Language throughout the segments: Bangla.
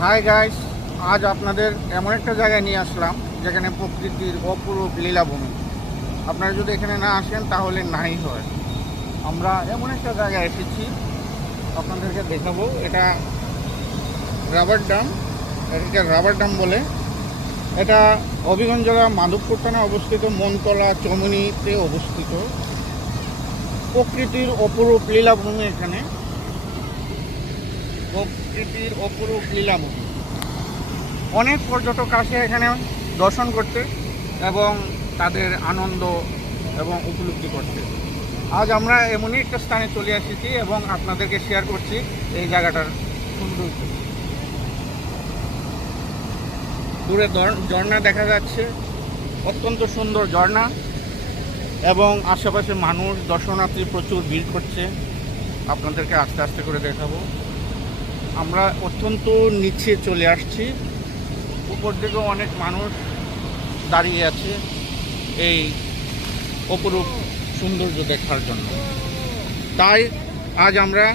হাই গাইস, আজ আপনাদের এমন একটা জায়গায় নিয়ে আসলাম যেখানে প্রকৃতির অপরূপ লীলাভূমি। আপনারা যদি এখানে না আসেন তাহলে নাই হয়। আমরা এমন একটা জায়গায় এসেছি, আপনাদেরকে দেখাবো। এটা রাবার ড্যাম, এটাকে রাবার ড্যাম বলে। এটা হবিগঞ্জ জেলা মাধবপুর থানায় অবস্থিত, মনতলা চমনিতে অবস্থিত। প্রকৃতির অপরূপ লীলাভূমি, এখানে প্রকৃতির অপরূপ লীলাভূমি। অনেক পর্যটক আসে এখানে দর্শন করতে এবং তাদের আনন্দ এবং উপলব্ধি করতে। আজ আমরা এমনই একটা স্থানে চলে এসেছি এবং আপনাদেরকে শেয়ার করছি এই জায়গাটার সৌন্দর্য। দূরে ঝর্ণা দেখা যাচ্ছে, অত্যন্ত সুন্দর ঝর্ণা, এবং আশেপাশে মানুষ দর্শনার্থী প্রচুর ভিড় করছে। আপনাদেরকে আস্তে আস্তে করে দেখাবো। আমরা অত্যন্ত নিচে চলে আসছি, উপর দিকেও অনেক মানুষ দাঁড়িয়ে আছে এই অপরূপ সৌন্দর্য দেখার জন্য। তাই আজ আমরা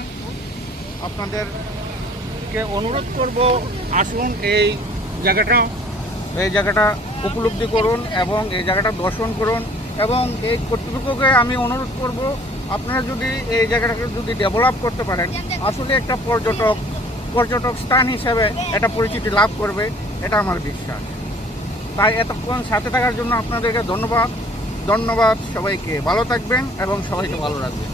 আপনাদেরকে অনুরোধ করব, আসুন এই জায়গাটা উপলব্ধি করুন এবং এই জায়গাটা দর্শন করুন। এবং এই কর্তৃপক্ষকে আমি অনুরোধ করব, আপনারা যদি এই জায়গাটাকে যদি ডেভেলপ করতে পারেন, আসলে একটা পর্যটক স্থান হিসেবে এটা পরিচিতি লাভ করবে, এটা আমার বিশ্বাস। তাই এতক্ষণ সাথে থাকার জন্য আপনাদেরকে ধন্যবাদ। সবাইকে ভালো থাকবেন এবং সবাইকে ভালো রাখবেন।